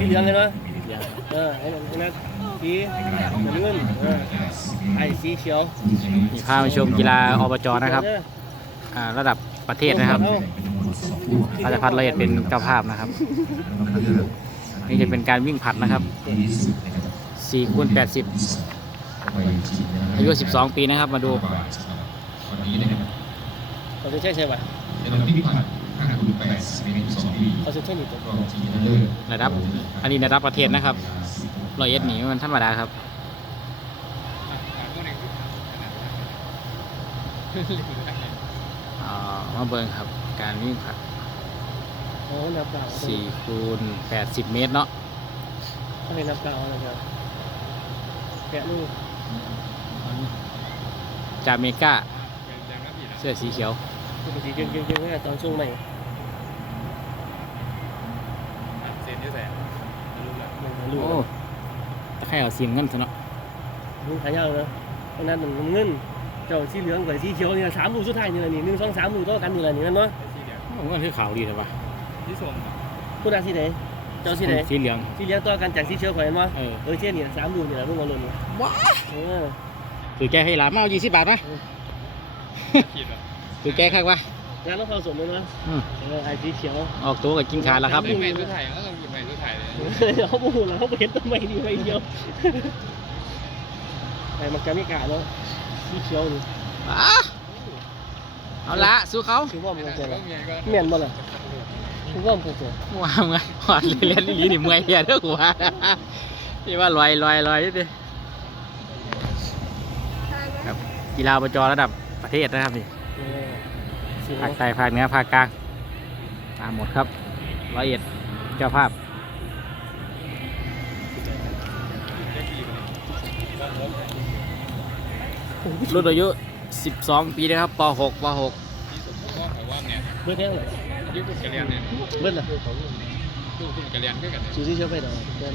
สีเหลืองเลยเนาะเหลืองเออไอ้นั่นไอ้นั่นสีน้ำเงินเออไอ้สีเขียวนี่พามาชมกีฬาอบจนะครับอ่าระดับประเทศนะครับราชพัฒละเอียดเป็นเจ้าภาพนะครับ นี่จะเป็นการวิ่งผลัดนะครับ4คูณ80 อายุ 12 ปีนะครับ มาดูเขาจะใช่ใช่ป่ะเขาจะใช่หนี ตัวระดับ อันนี้ระดับประเทศนะครับร้อยเอ็ดหนีมันธรรมดาครับอ่ามาเบิ่งครับ การวิ่งผลัดโอ้นับเก่า4คูณ80เมตรเนาะเขาเป็นนับเก่านะครับแกะลูกจากเมกาเสื้อสีเขียวปกติเก่งเก่งเก่งแค่ตอนช่วงใหม่ เซนที่ แสนรู้แล้วลูกโอ้ตะไคร่เอาซีมเงินซะเนาะลูกขายาวนะเพราะนั้นน้ำเงินเจ้าสีเหลืองกับสีเขียวเนี่ยสามลูกสุดท้ายนี่แหละนี่หนึ่งสองสามลูกต่อกันนี่แหละนี่นั่นเนาะไอ้ที่เดียวผมก็คือขาวดีแต่ว่าที่ส่งพูดอะไรสีไหนเจ้าสีไหนสีเหลืองสีเหลืองต่อกันจากสีเขียวข่อยเห็นมั้เออเออเช่นนี่สามลูกนี่แหละลูกมาลุ้นนี่ว้าเออถือแกให้หลานมาเอายี่สิบบาทไหมขีดแบบถือแกข้างวะงานต้องผสมเลยเนาะอืมเออไอ้สีเขียวออกตัวกับกินขาดแล้วครับ ใหม่ตัวถ่ายแล้วต้องหยิบใหม่ตัวถ่ายเลยเขาบูแล้วเขาเห็นต้นไม้ดีไปเดียวไอ้มันกามิกะเนาะสีเขียวนี่อ้าเอาละสู้เขาคือว่ามันแต่จะก็เมียก็เมียนบ่ล่ะคือว่ามันจะว้าวไงหอดเล่นๆนี่นี่เมื่อยเหี้ยเด้อหัวนี่ว่าลอยลอยลอยดิครับกีฬาประจอระดับประเทศนะครับนี่เออสีภาคใต้ภาคเหนือภาคกลางตามหมดครับร้อยเอ็ดเจ้าภาพ รุ่นอายุ 12 ปีนะครับป .6 ป .6 ที่ส่งพ่อของว่าเนี่ยเบิดแค่ไหนยุคคุณกะเรียนเนี่ยเบิดล่ะยุคคุณกะเรียนก็กันเนี่ยสูสีเชียวไปหน่อยเบิด